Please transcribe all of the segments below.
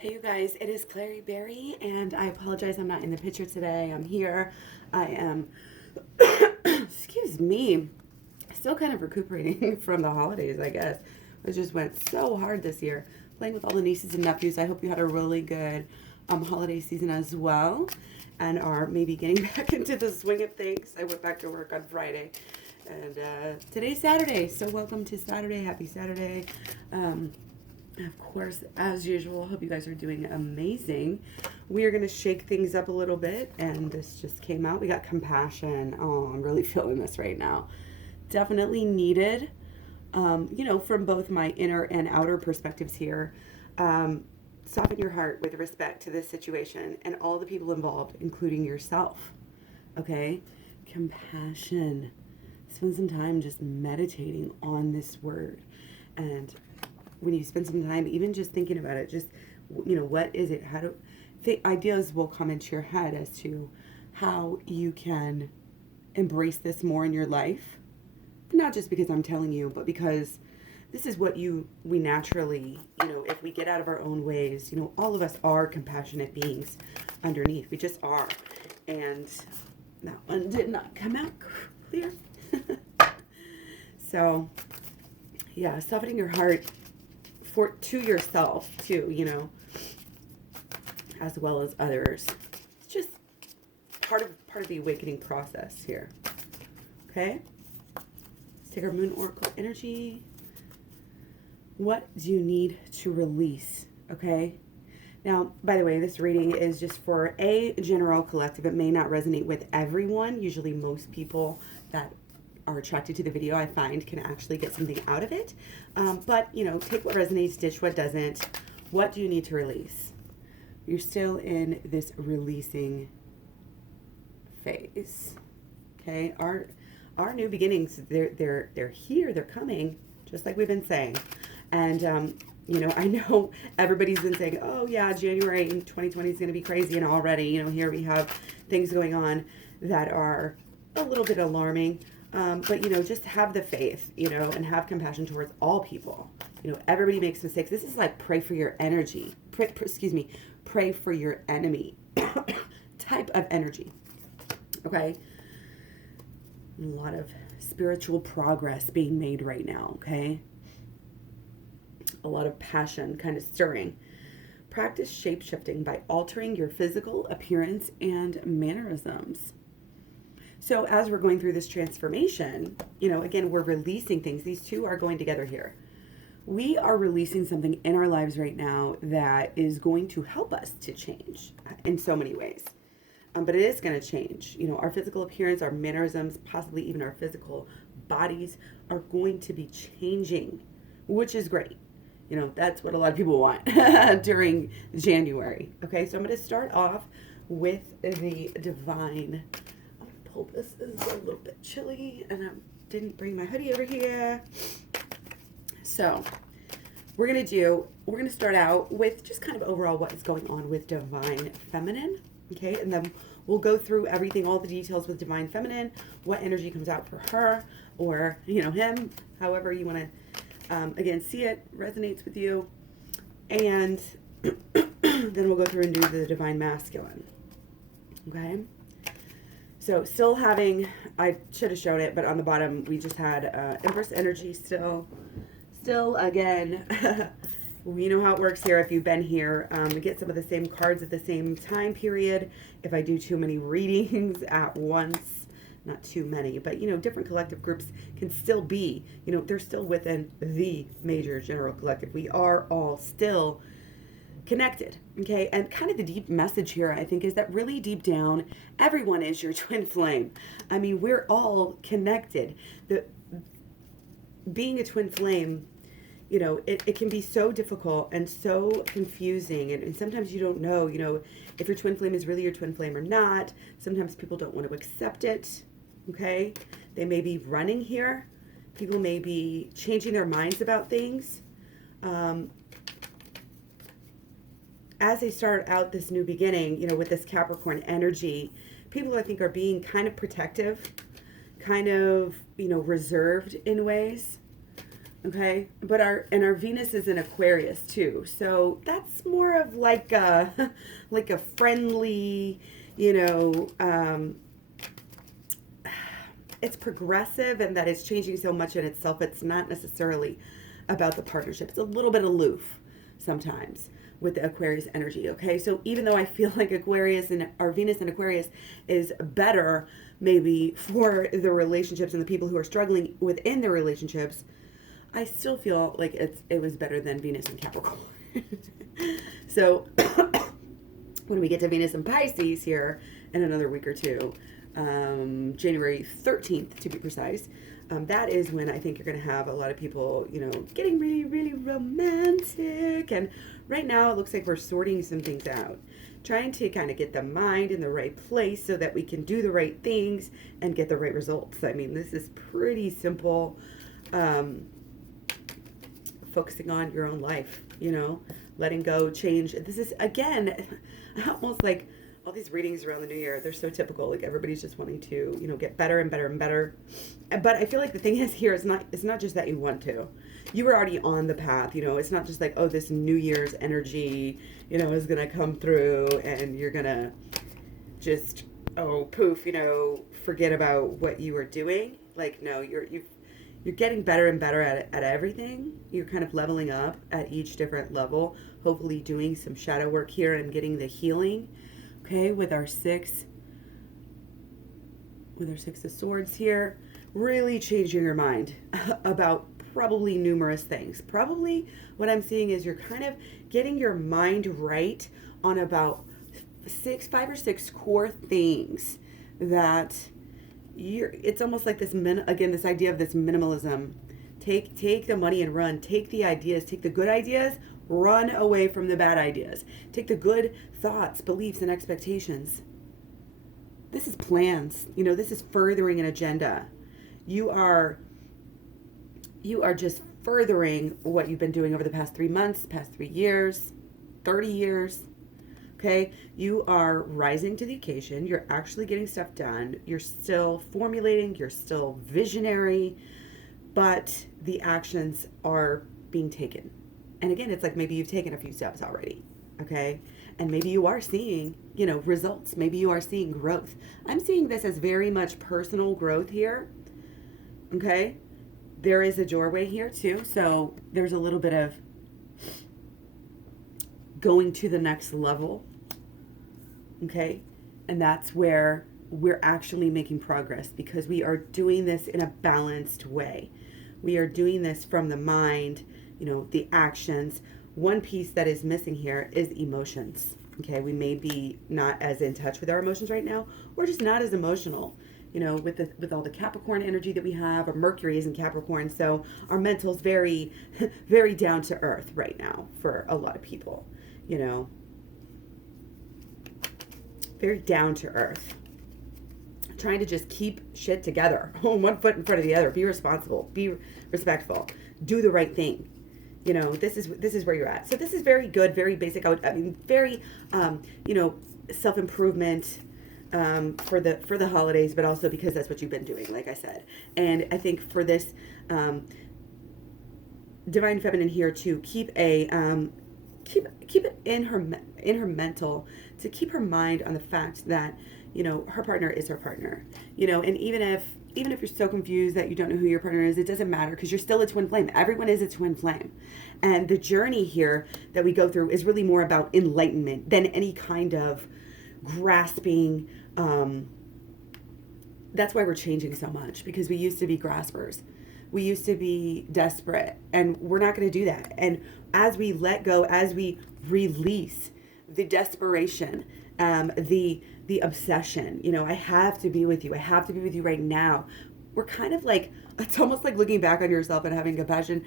Hey you guys, it is Klairee Berry, and I apologize I'm not in the picture today. I'm here. I am, excuse me, still kind of recuperating from the holidays, I guess. It just went so hard this year, playing with all the nieces and nephews. I hope you had a really good holiday season as well, and are maybe getting back into the swing of things. I went back to work on Friday, and today's Saturday, so welcome to Saturday. Happy Saturday. Of course, as usual, hope you guys are doing amazing. We are going to shake things up a little bit, and this just came out. We got compassion. Oh, I'm really feeling this right now. Definitely needed, from both my inner and outer perspectives here. Soften your heart with respect to this situation and all the people involved, including yourself. Okay? Compassion. Spend some time just meditating on this word. And when you spend some time even just thinking about it, just, what is it? How do ideas will come into your head as to how you can embrace this more in your life. Not just because I'm telling you, but because this is what we naturally, if we get out of our own ways, all of us are compassionate beings underneath. We just are. And that one did not come out clear. So, yeah, softening your heart to yourself too, as well as others. It's just part of the awakening process here. Okay? Let's take our moon oracle energy. What do you need to release? Okay? Now, by the way, this reading is just for a general collective. It may not resonate with everyone. Usually most people that are attracted to the video, I find, can actually get something out of it. But, take what resonates, ditch what doesn't. What do you need to release? You're still in this releasing phase. Okay? Our new beginnings, they're here, they're coming, just like we've been saying. And I know everybody's been saying, oh yeah, January 2020 is going to be crazy, and already, here we have things going on that are a little bit alarming. But, just have the faith, and have compassion towards all people. Everybody makes mistakes. This is like pray for your energy. Pray for your enemy type of energy. Okay? A lot of spiritual progress being made right now, okay? A lot of passion kind of stirring. Practice shape-shifting by altering your physical appearance and mannerisms. So as we're going through this transformation, again, we're releasing things. These two are going together here. We are releasing something in our lives right now that is going to help us to change in so many ways. But it is going to change. Our physical appearance, our mannerisms, possibly even our physical bodies are going to be changing, which is great. That's what a lot of people want during January. Okay, so I'm going to start off with the divine. This is a little bit chilly, and I didn't bring my hoodie over here. So we're going to start out with just kind of overall what is going on with divine feminine. Okay, and then we'll go through everything, all the details with divine feminine, what energy comes out for her or, him, however you want to, again, see it, resonates with you. And then we'll go through and do the divine masculine. Okay. So still having, I should have shown it, but on the bottom we just had Empress energy still again. You know how it works here if you've been here. We get some of the same cards at the same time period. If I do too many readings at once, not too many, but different collective groups can still be, they're still within the major general collective. We are all still connected, okay? And kind of the deep message here, I think, is that really deep down, everyone is your twin flame. I mean, we're all connected. Being a twin flame, it can be so difficult and so confusing, and sometimes you don't know, if your twin flame is really your twin flame or not. Sometimes people don't want to accept it, okay? They may be running here. People may be changing their minds about things. As they start out this new beginning, with this Capricorn energy, people I think are being kind of protective, kind of, reserved in ways. Okay, but our Venus is in Aquarius too, so that's more of like a like a friendly, you know, it's progressive and that it's changing so much in itself. It's not necessarily about the partnership. It's a little bit aloof sometimes with the Aquarius energy. Okay, so even though I feel like Aquarius and our Venus in Aquarius is better, maybe for the relationships and the people who are struggling within the relationships, I still feel like it was better than Venus in Capricorn. So when we get to Venus in Pisces here in another week or two, January 13th to be precise, that is when I think you're going to have a lot of people, you know, getting really, really romantic. And right now it looks like we're sorting some things out, trying to kind of get the mind in the right place so that we can do the right things and get the right results. I mean, this is pretty simple. Focusing on your own life, you know, letting go, change. This is, again, almost like all these readings around the new year, they're so typical. Like everybody's just wanting to, you know, get better and better and better. But I feel like the thing is here, it's not just that you want to. You were already on the path, you know. It's not just like, oh, this New Year's energy, you know, is going to come through and you're going to just, oh, poof, you know, forget about what you were doing. Like, no, you're getting better and better at everything. You're kind of leveling up at each different level, hopefully doing some shadow work here and getting the healing, okay, with our six of swords here, really changing your mind about probably numerous things. Probably what I'm seeing is you're kind of getting your mind right on about 5 or 6 core things that it's almost like this this idea of this minimalism. Take the money and run. Take the ideas, take the good ideas, run away from the bad ideas. Take the good thoughts, beliefs, and expectations. This is plans. You know, this is furthering an agenda. You are just furthering what you've been doing over the past 3 months, past 3 years, 30 years. Okay, you are rising to the occasion. You're actually getting stuff done. You're still formulating. You're still visionary, but the actions are being taken. And again, it's like maybe you've taken a few steps already. Okay, and maybe you are seeing, you know, results. Maybe you are seeing growth. I'm seeing this as very much personal growth here. Okay, there is a doorway here too. So there's a little bit of going to the next level. Okay, and that's where we're actually making progress because we are doing this in a balanced way. We are doing this from the mind, you know, the actions. One piece that is missing here is emotions. Okay, we may be not as in touch with our emotions right now. We're just not as emotional, you know, with all the Capricorn energy that we have. Our Mercury is in Capricorn, so our mental's very, very down to earth right now for a lot of people, you know. Very down to earth, trying to just keep shit together, one foot in front of the other. Be responsible, be respectful, do the right thing. You know, this is where you're at. So this is very good, very basic. I mean, very, you know, self-improvement for the holidays, but also because that's what you've been doing, like I said. And I think for this divine feminine here to keep keep it in her mental, to keep her mind on the fact that, you know, her partner is her partner, you know, and even if you're so confused that you don't know who your partner is, it doesn't matter because you're still a twin flame. Everyone is a twin flame. And the journey here that we go through is really more about enlightenment than any kind of grasping. That's why we're changing so much, because we used to be graspers. We used to be desperate, and we're not going to do that. And as we let go, as we release the desperation, the obsession, you know, I have to be with you. I have to be with you right now. We're kind of like, it's almost like looking back on yourself and having compassion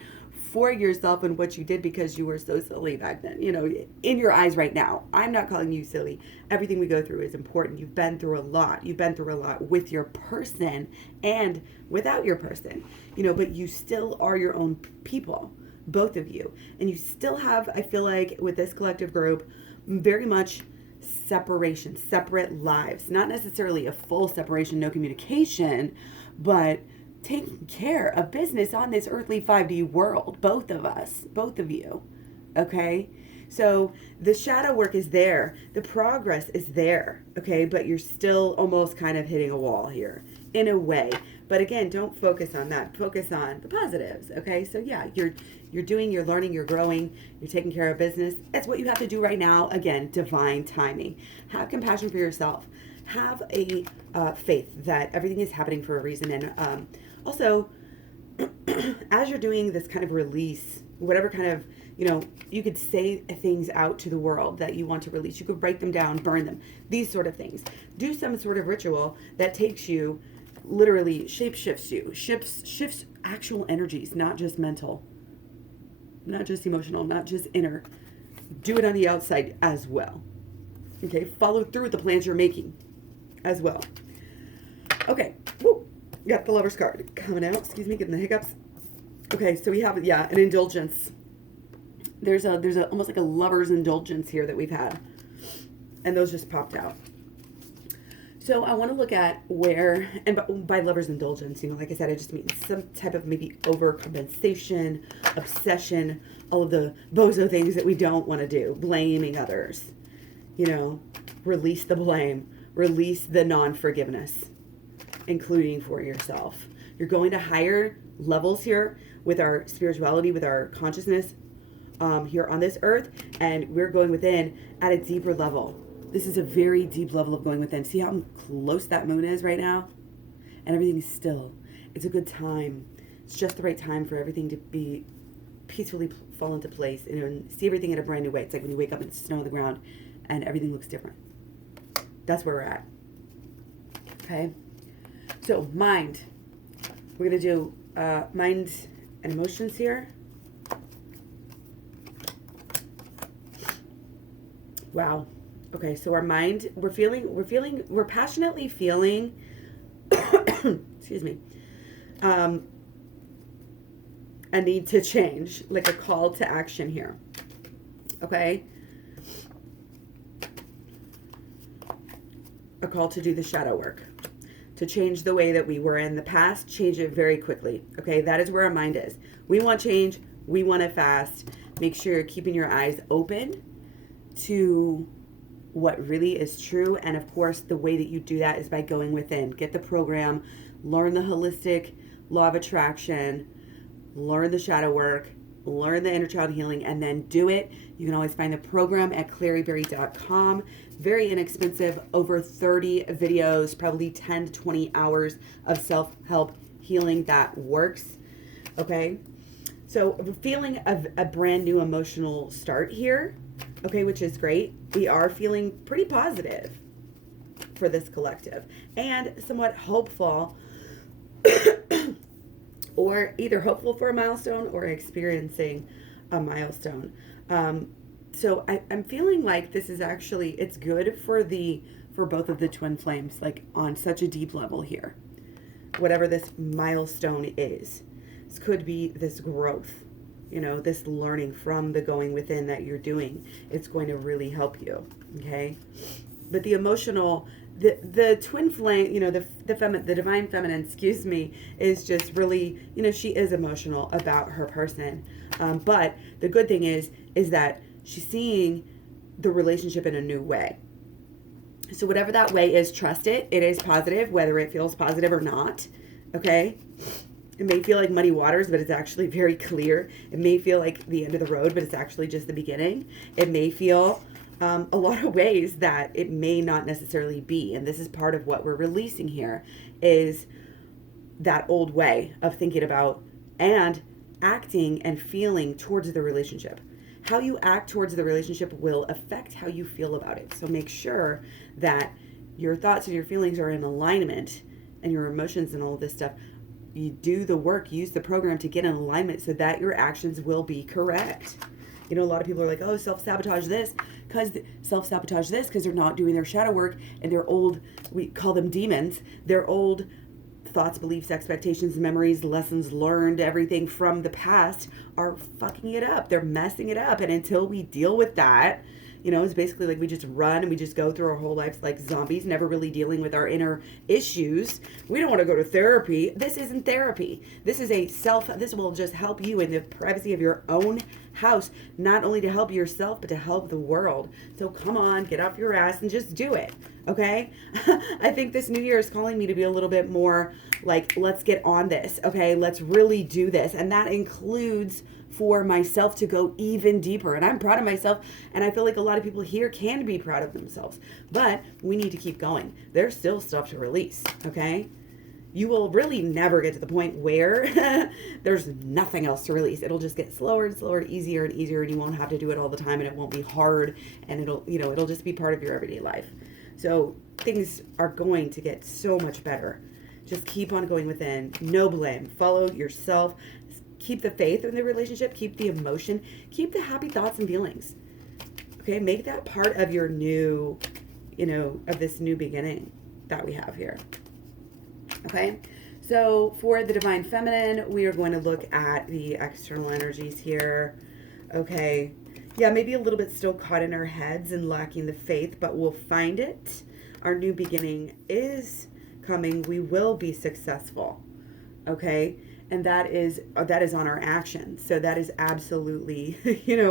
for yourself and what you did because you were so silly back then, you know, in your eyes right now. I'm not calling you silly. Everything we go through is important. You've been through a lot. You've been through a lot with your person and without your person, you know, but you still are your own people, both of you. And you still have, I feel like with this collective group, very much separation, separate lives, not necessarily a full separation, no communication, but taking care of business on this earthly 5D world, both of us, both of you. Okay? So the shadow work is there. The progress is there. Okay? But you're still almost kind of hitting a wall here in a way. But again, don't focus on that. Focus on the positives. Okay? So yeah, you're doing, you're learning, you're growing, you're taking care of business. That's what you have to do right now. Again, divine timing. Have compassion for yourself. Have a faith that everything is happening for a reason. And also, as you're doing this kind of release, whatever kind of, you could say things out to the world that you want to release. You could write them down, burn them, these sort of things. Do some sort of ritual that takes you, literally shapeshifts you, shifts actual energies, not just mental, not just emotional, not just inner. Do it on the outside as well. Okay, follow through with the plans you're making as well. Okay, woo, got the Lover's card coming out. Excuse me, getting the hiccups. Okay, so we have, an indulgence. There's a almost like a lover's indulgence here that we've had, and those just popped out. So I want to look at where, and by lover's indulgence, like I said, I just mean some type of maybe overcompensation, obsession, all of the bozo things that we don't want to do, blaming others, release the blame, release the non-forgiveness, including for yourself. You're going to higher levels here with our spirituality, with our consciousness here on this earth, and we're going within at a deeper level. This is a very deep level of going within. See how close that moon is right now? And everything is still. It's a good time. It's just the right time for everything to be peacefully fall into place and see everything in a brand new way. It's like when you wake up and it's snow on the ground and everything looks different. That's where we're at. Okay? So, mind. We're going to do mind and emotions here. Wow. Okay, so our mind, we're passionately feeling, excuse me, a need to change, like a call to action here. Okay? A call to do the shadow work, to change the way that we were in the past, change it very quickly. Okay, that is where our mind is. We want change, we want it fast. Make sure you're keeping your eyes open to what really is true. And of course, the way that you do that is by going within. Get the program, learn the holistic law of attraction, learn the shadow work, learn the inner child healing, and then do it. You can always find the program at klaireeberry.com. Very inexpensive, over 30 videos, probably 10 to 20 hours of self-help healing that works. Okay, so I'm feeling a brand new emotional start here. Okay, which is great. We are feeling pretty positive for this collective and somewhat hopeful, or either hopeful for a milestone or experiencing a milestone. So I'm feeling like this is actually, it's good for both of the twin flames, like on such a deep level here. Whatever this milestone is, this could be this growth. This learning from the going within that you're doing, it's going to really help you, okay? But the emotional, the twin flame, the divine feminine, is just really, she is emotional about her person. But the good thing is that she's seeing the relationship in a new way. So whatever that way is, trust it. It is positive, whether it feels positive or not, okay? It may feel like muddy waters, but it's actually very clear. It may feel like the end of the road, but it's actually just the beginning. It may feel a lot of ways that it may not necessarily be. And this is part of what we're releasing here, is that old way of thinking about and acting and feeling towards the relationship. How you act towards the relationship will affect how you feel about it. So make sure that your thoughts and your feelings are in alignment, and your emotions and all of this stuff. You do the work, use the program to get in alignment so that your actions will be correct. A lot of people are like, oh, self-sabotage this because they're not doing their shadow work, and their old, we call them demons, their old thoughts, beliefs, expectations, memories, lessons learned, everything from the past are fucking it up. They're messing it up. And until we deal with that, You know, it's basically like we just run and we just go through our whole lives like zombies, never really dealing with our inner issues. We don't want to go to therapy. This isn't therapy. This is this will just help you in the privacy of your own house, not only to help yourself, but to help the world. So come on, get off your ass and just do it. Okay. I think this new year is calling me to be a little bit more like, let's get on this. Okay. Let's really do this. And that includes for myself to go even deeper. And I'm proud of myself. And I feel like a lot of people here can be proud of themselves, but we need to keep going. There's still stuff to release. Okay. You will really never get to the point where there's nothing else to release. It'll just get slower and slower, easier and easier, and you won't have to do it all the time, and it won't be hard, and it'll just be part of your everyday life. So things are going to get so much better. Just keep on going within. No blame. Follow yourself. Keep the faith in the relationship. Keep the emotion. Keep the happy thoughts and feelings. Okay, make that part of your new, of this new beginning that we have here. Okay, so for the Divine Feminine, we are going to look at the external energies here. Okay, yeah, maybe a little bit still caught in our heads and lacking the faith, but we'll find it. Our new beginning is coming. We will be successful. Okay, and that is on our actions. So that is absolutely,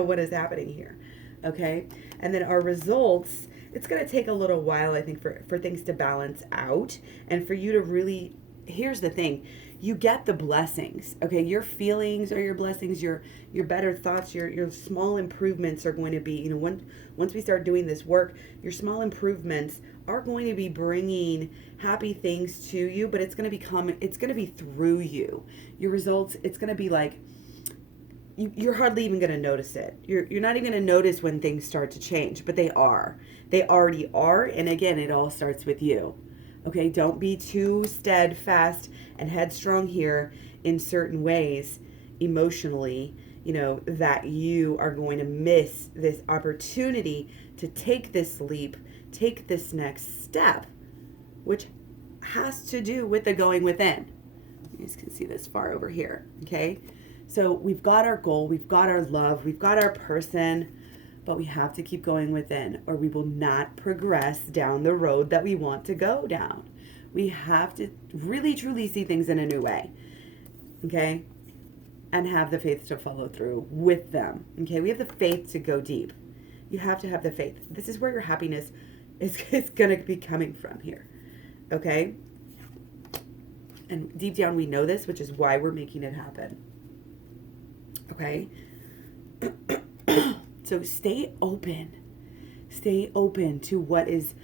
what is happening here. Okay, and then our results. It's going to take a little while, I think, for things to balance out and for you to really, here's the thing, you get the blessings, okay? Your feelings are your blessings, your better thoughts, your small improvements are going to be, once we start doing this work, your small improvements are going to be bringing happy things to you, but it's going to be through you. Your results, it's going to be like, you're hardly even going to notice it. You're not even going to notice when things start to change, but they are. They already are. And again, it all starts with you. Okay, don't be too steadfast and headstrong here in certain ways emotionally, that you are going to miss this opportunity to take this leap, take this next step, which has to do with the going within. You guys can see this far over here, okay? So we've got our goal, we've got our love, we've got our person, but we have to keep going within or we will not progress down the road that we want to go down. We have to really, truly see things in a new way, okay? And have the faith to follow through with them, okay? We have the faith to go deep. You have to have the faith. This is where your happiness is going to be coming from here, okay? And deep down we know this, which is why we're making it happen. Okay, so stay open to what is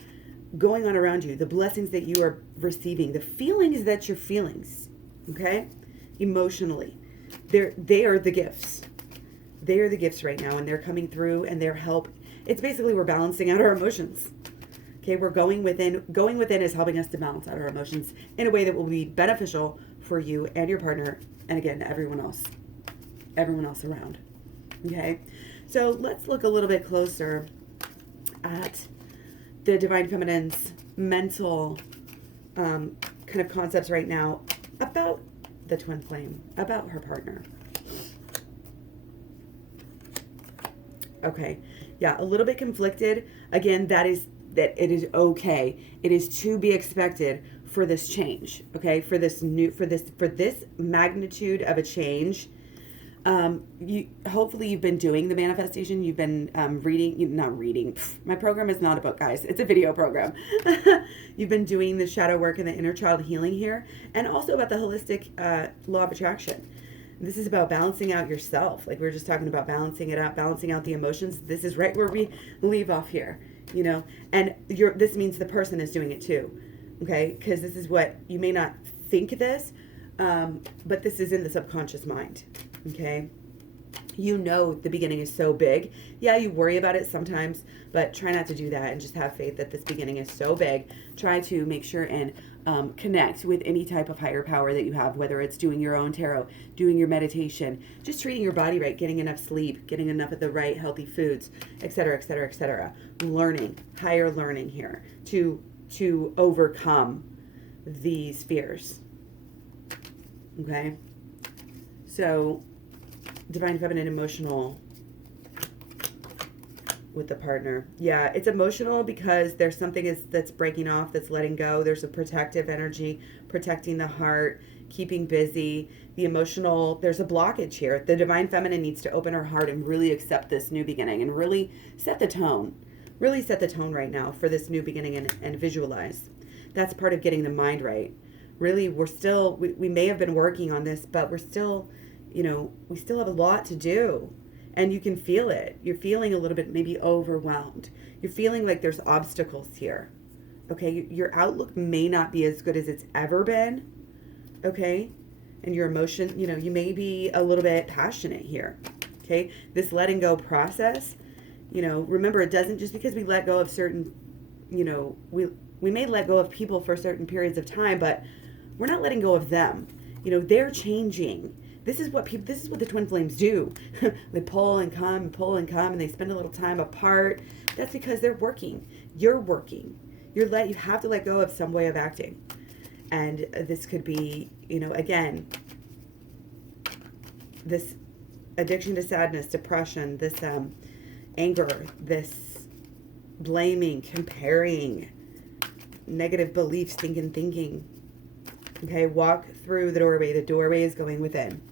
going on around you, the blessings that you are receiving, the feelings that you're feeling, okay, emotionally. They are the gifts. They are the gifts right now, and they're coming through, and their help. It's basically we're balancing out our emotions. Okay, we're going within. Going within is helping us to balance out our emotions in a way that will be beneficial for you and your partner, and again, everyone else around. Okay, so let's look a little bit closer at the Divine Feminine's mental kind of concepts right now about the twin flame, about her partner. Okay, yeah, a little bit conflicted. Again, that it is okay. It is to be expected for this change. Okay, for this magnitude of a change. Hopefully you've been doing the manifestation. You've been not reading. My program is not a book, guys. It's a video program. You've been doing the shadow work and the inner child healing here, and also about the holistic law of attraction. This is about balancing out yourself. Like we were just talking about balancing it out, balancing out the emotions. This is right where we leave off here, and this means the person is doing it too. Okay. Cause this is what you may not think this, but this is in the subconscious mind. Okay. The beginning is so big. Yeah, you worry about it sometimes, but try not to do that and just have faith that this beginning is so big. Try to make sure and connect with any type of higher power that you have, whether it's doing your own tarot, doing your meditation, just treating your body right, getting enough sleep, getting enough of the right healthy foods, etc., etc., etc. Higher learning here to overcome these fears. Okay. So Divine Feminine emotional with the partner. Yeah, it's emotional because there's something that's breaking off, that's letting go. There's a protective energy, protecting the heart, keeping busy. The emotional, there's a blockage here. The divine feminine needs to open her heart and really accept this new beginning and really set the tone. Really set the tone right now for this new beginning and visualize. That's part of getting the mind right. Really, we may have been working on this, but we're still, we still have a lot to do. And you can feel it. You're feeling a little bit maybe overwhelmed. You're feeling like there's obstacles here. Okay, your outlook may not be as good as it's ever been. Okay, and your emotion, you may be a little bit passionate here. Okay, this letting go process, remember, it doesn't just because we let go of certain, we may let go of people for certain periods of time, but we're not letting go of them. They're changing. This is what the twin flames do. They pull and come and pull and come, and they spend a little time apart. That's because they're working. You're working. You have to let go of some way of acting. And this could be, again, this addiction to sadness, depression, this anger, this blaming, comparing, negative beliefs, thinking. Okay, walk through the doorway. The doorway is going within.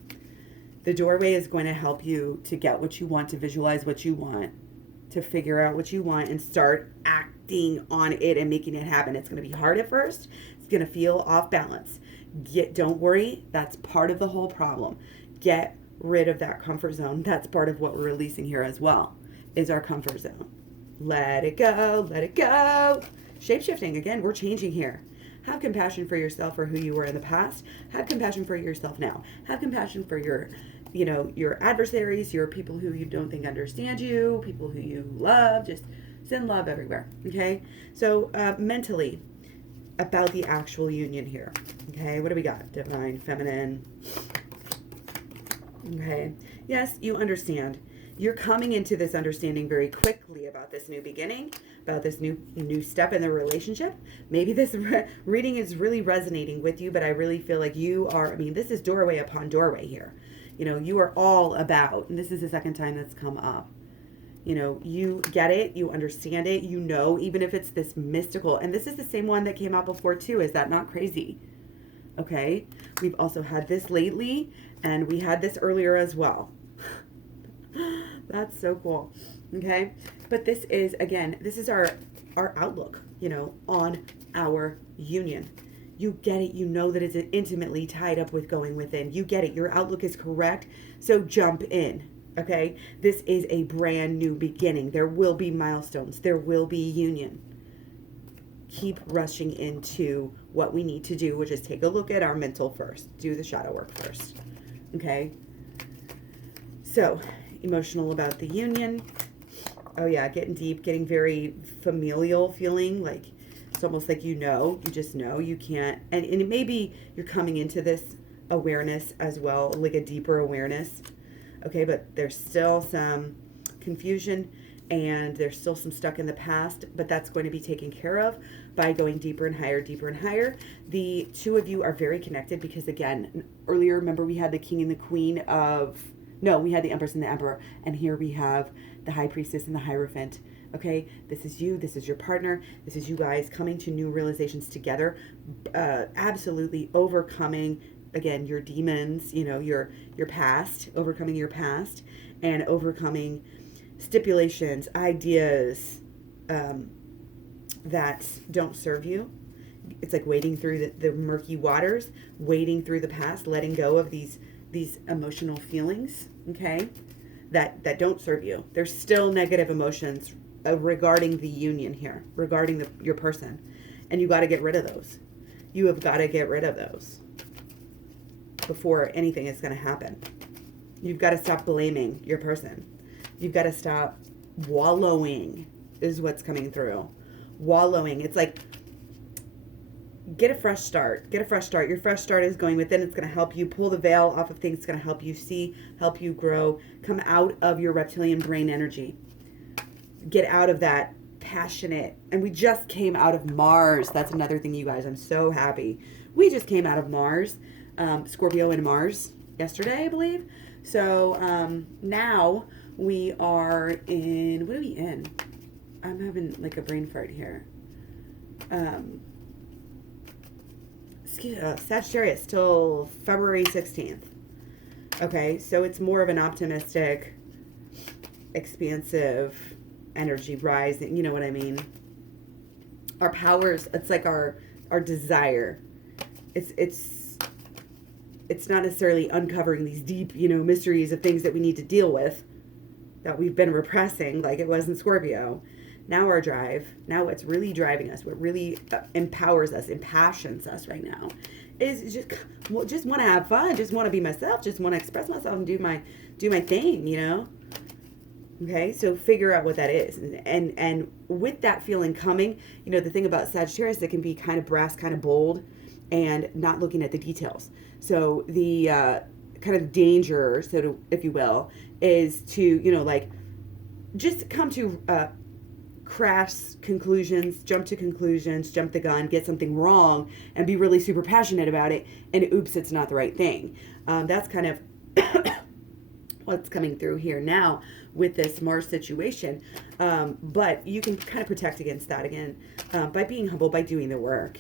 The doorway is going to help you to get what you want, to visualize what you want, to figure out what you want, and start acting on it and making it happen. It's going to be hard at first. It's going to feel off balance. Don't worry. That's part of the whole problem. Get rid of that comfort zone. That's part of what we're releasing here as well, is our comfort zone. Let it go. Let it go. Shape-shifting. Again, we're changing here. Have compassion for yourself for who you were in the past. Have compassion for yourself now. Have compassion for your adversaries, your people who you don't think understand you, people who you love. Just send love everywhere. Okay. So mentally, about the actual union here. Okay. What do we got? Divine feminine. Okay. Yes, you understand. You're coming into this understanding very quickly about this new beginning, about this new step in the relationship. Maybe this reading is really resonating with you, but I really feel like this is doorway upon doorway here. You are all about, and this is the second time that's come up. You get it, you understand it, even if it's this mystical, and this is the same one that came out before too. Is that not crazy? Okay. We've also had this lately, and we had this earlier as well. That's so cool. Okay. But this is our outlook, on our union. You get it. You know that it's intimately tied up with going within. You get it. Your outlook is correct. So jump in. Okay. This is a brand new beginning. There will be milestones. There will be union. Keep rushing into what we need to do, which is take a look at our mental first. Do the shadow work first. Okay. So, emotional about the union. Oh yeah, getting deep, getting very familial feeling, like it's almost like you just know, you can't, and it may be you're coming into this awareness as well, like a deeper awareness. Okay, but there's still some confusion and there's still some stuck in the past, but that's going to be taken care of by going deeper and higher, deeper and higher. The two of you are very connected because, again, earlier, remember we had the king and the queen we had the empress and the emperor, and here we have the high priestess and the hierophant. Okay, this is you, this is your partner, this is you guys coming to new realizations together, absolutely overcoming, again, your demons, your past, overcoming your past, and overcoming stipulations, ideas that don't serve you. It's like wading through the murky waters, wading through the past, letting go of these emotional feelings, okay, that don't serve you. There's still negative emotions regarding the union here, regarding your person, and you got to get rid of those. You have got to get rid of those before anything is going to happen. You've got to stop blaming your person. You've got to stop wallowing is what's coming through. Wallowing. It's like, get a fresh start. Get a fresh start. Your fresh start is going within. It's going to help you pull the veil off of things. It's going to help you see, help you grow, come out of your reptilian brain energy. Get out of that passionate. And we just came out of Mars. That's another thing, you guys. I'm so happy. We just came out of Mars. Scorpio and Mars yesterday, I believe. So now We are in, what are we in? I'm having like a brain fart here. Sagittarius till February 16th. Okay, so it's more of an optimistic, expansive energy rising. You know what I mean? Our powers, it's like our desire. It's not necessarily uncovering these deep, mysteries of things that we need to deal with that we've been repressing, like it was in Scorpio. Now our drive, now what's really driving us, what really empowers us, impassions us right now, is just want to have fun, just want to be myself, just want to express myself and do my thing, Okay, so figure out what that is, and with that feeling coming, the thing about Sagittarius, it can be kind of brass, kind of bold, and not looking at the details. So the kind of danger, if you will, is to just come to crash conclusions, jump to conclusions, jump the gun, get something wrong, and be really super passionate about it, and oops, it's not the right thing. That's kind of what's coming through here now with this Mars situation. But you can kind of protect against that again by being humble, by doing the work.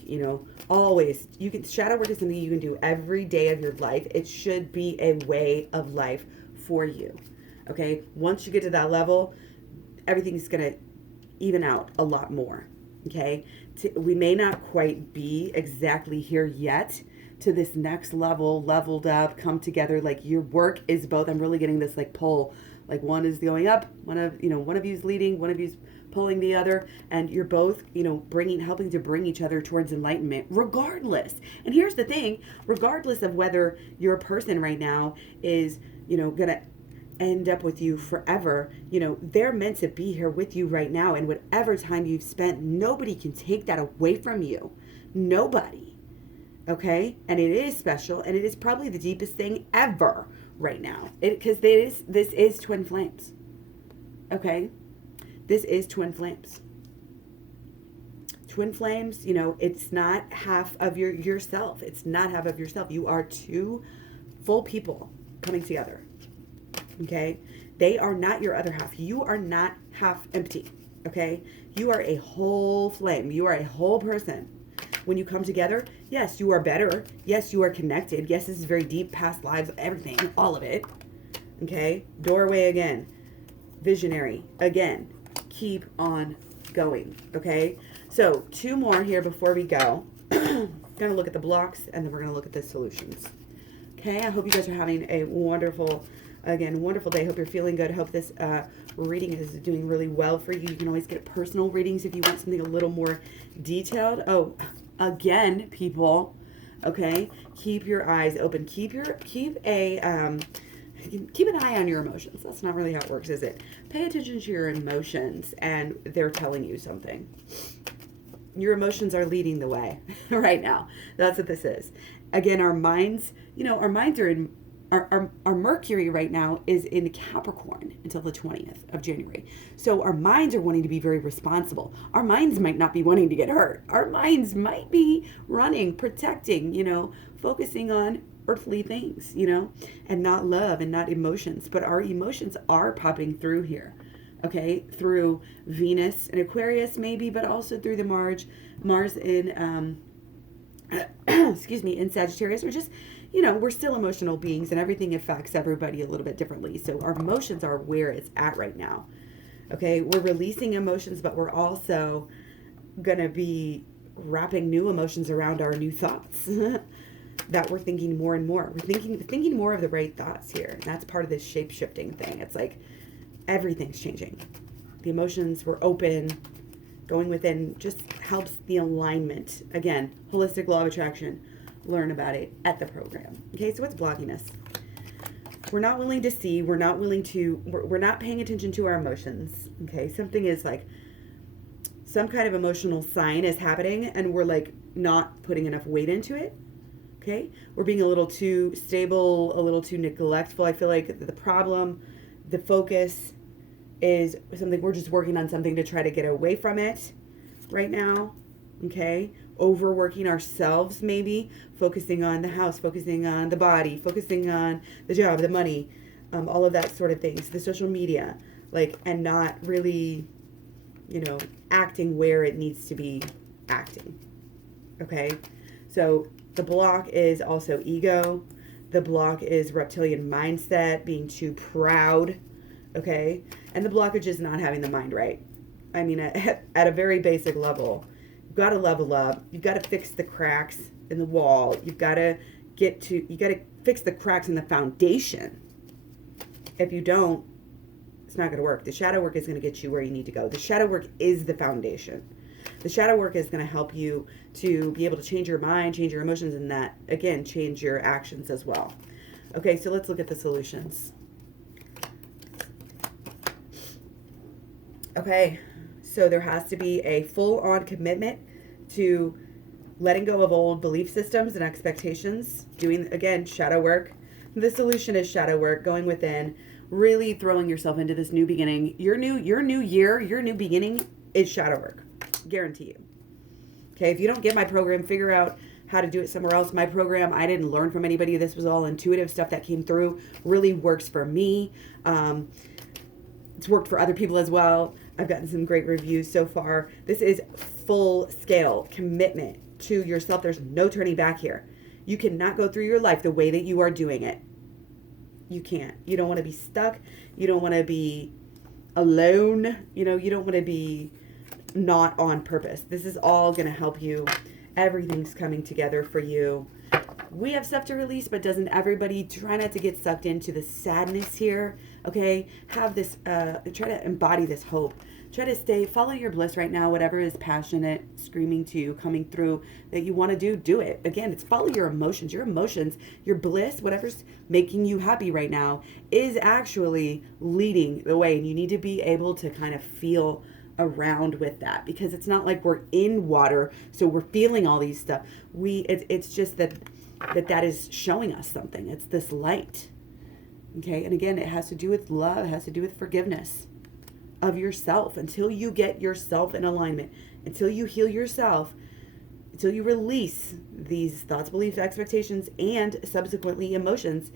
Always, shadow work is something you can do every day of your life. It should be a way of life for you. Okay, once you get to that level, everything's gonna even out a lot more. Okay, we may not quite be exactly here yet to this next level, leveled up, come together. Like your work is both. I'm really getting this like pull, like one is going up, one of you's leading, one of you's pulling the other, and you're both, helping to bring each other towards enlightenment, regardless. And here's the thing, regardless of whether your person right now is, gonna end up with you forever, they're meant to be here with you right now, and whatever time you've spent, nobody can take that away from you. Nobody. Okay? And it is special, and it is probably the deepest thing ever right now. Because this is twin flames. Okay? This is twin flames. Twin flames, it's not half of yourself. It's not half of yourself. You are two full people coming together. Okay? They are not your other half. You are not half empty. Okay? You are a whole flame. You are a whole person. When you come together, yes, you are better. Yes, you are connected. Yes, this is very deep, past lives, everything, all of it. Okay? Doorway again. Visionary again. Keep on going. Okay? So 2 more here before we go. Gonna look at the blocks, and then we're gonna look at the solutions. Okay? I hope you guys are having a wonderful day. Hope you're feeling good. Hope this reading is doing really well for you. You can always get personal readings if you want something a little more detailed. Oh, again, people, okay, keep your eyes open. Keep an eye on your emotions. That's not really how it works, is it? Pay attention to your emotions, and they're telling you something. Your emotions are leading the way right now. That's what this is. Again, our minds are in. Our Mercury right now is in Capricorn until the 20th of January. So our minds are wanting to be very responsible. Our minds might not be wanting to get hurt. Our minds might be running, protecting, focusing on earthly things, and not love and not emotions. But our emotions are popping through here, okay? Through Venus and Aquarius maybe, but also through the Mars in, in Sagittarius, or just, we're still emotional beings, and everything affects everybody a little bit differently. So our emotions are where it's at right now. Okay, we're releasing emotions, but we're also going to be wrapping new emotions around our new thoughts that we're thinking more and more. We're thinking more of the right thoughts here. And that's part of this shape-shifting thing. It's like everything's changing. The emotions were open. Going within just helps the alignment. Again, holistic law of attraction. Learn about it at the program. Okay, so what's blocking us? We're not willing to see. We're not paying attention to our emotions. Okay, something is like some kind of emotional sign is happening, and we're like not putting enough weight into it. Okay, we're being a little too stable, a little too neglectful. I feel like the problem, the focus is something, we're just working on something to try to get away from it right now. Okay, overworking ourselves, maybe focusing on the house, focusing on the body, focusing on the job, the money, all of that sort of things, the social media, like, and not really, acting where it needs to be acting. Okay, so the block is also ego. The block is reptilian mindset, being too proud. Okay, and the blockage is not having the mind right. I mean, at a very basic level, you've got to level up. You've got to fix the cracks in the wall. You got to fix the cracks in the foundation. If you don't, it's not going to work. The shadow work is going to get you where you need to go. The shadow work is the foundation. The shadow work is going to help you to be able to change your mind, change your emotions, and that, again, change your actions as well. Okay, so let's look at the solutions. Okay, so there has to be a full-on commitment to letting go of old belief systems and expectations, doing, again, shadow work. The solution is shadow work, going within, really throwing yourself into this new beginning. Your new year, your new beginning is shadow work. Guarantee you. Okay, if you don't get my program, figure out how to do it somewhere else. My program, I didn't learn from anybody. This was all intuitive stuff that came through. Really works for me. It's worked for other people as well. I've gotten some great reviews so far. This is full scale commitment to yourself. There's no turning back here. You cannot go through your life the way that you are doing it. You can't. You don't want to be stuck. You don't want to be alone. You don't want to be not on purpose. This is all going to help you. Everything's coming together for you. We have stuff to release, but doesn't everybody? Try not to get sucked into the sadness here. Okay, have this, try to embody this hope. Try to follow your bliss right now. Whatever is passionate, screaming to you, coming through that you want to do it. Again, it's follow your emotions. Your emotions, your bliss, whatever's making you happy right now is actually leading the way. And you need to be able to kind of feel around with that, because it's not like we're in water, so we're feeling all these stuff. It's just that is showing us something. It's this light. Okay, and again, it has to do with love. It has to do with forgiveness of yourself. Until you get yourself in alignment, until you heal yourself, until you release these thoughts, beliefs, expectations, and subsequently emotions,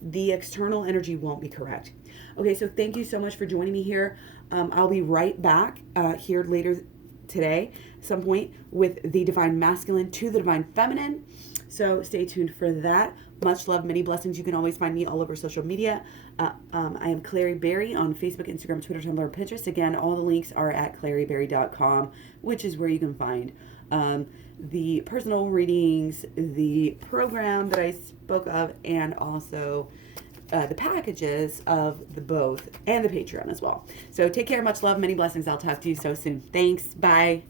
the external energy won't be correct. Okay, so thank you so much for joining me here. I'll be right back here later today, some point, with the Divine Masculine to the Divine Feminine. So stay tuned for that. Much love, many blessings. You can always find me all over social media. I am Klairee Berry on Facebook, Instagram, Twitter, Tumblr, Pinterest. Again, all the links are at klaireeberry.com, which is where you can find the personal readings, the program that I spoke of, and also the packages of the both, and the Patreon as well. So take care, much love, many blessings. I'll talk to you so soon. Thanks. Bye.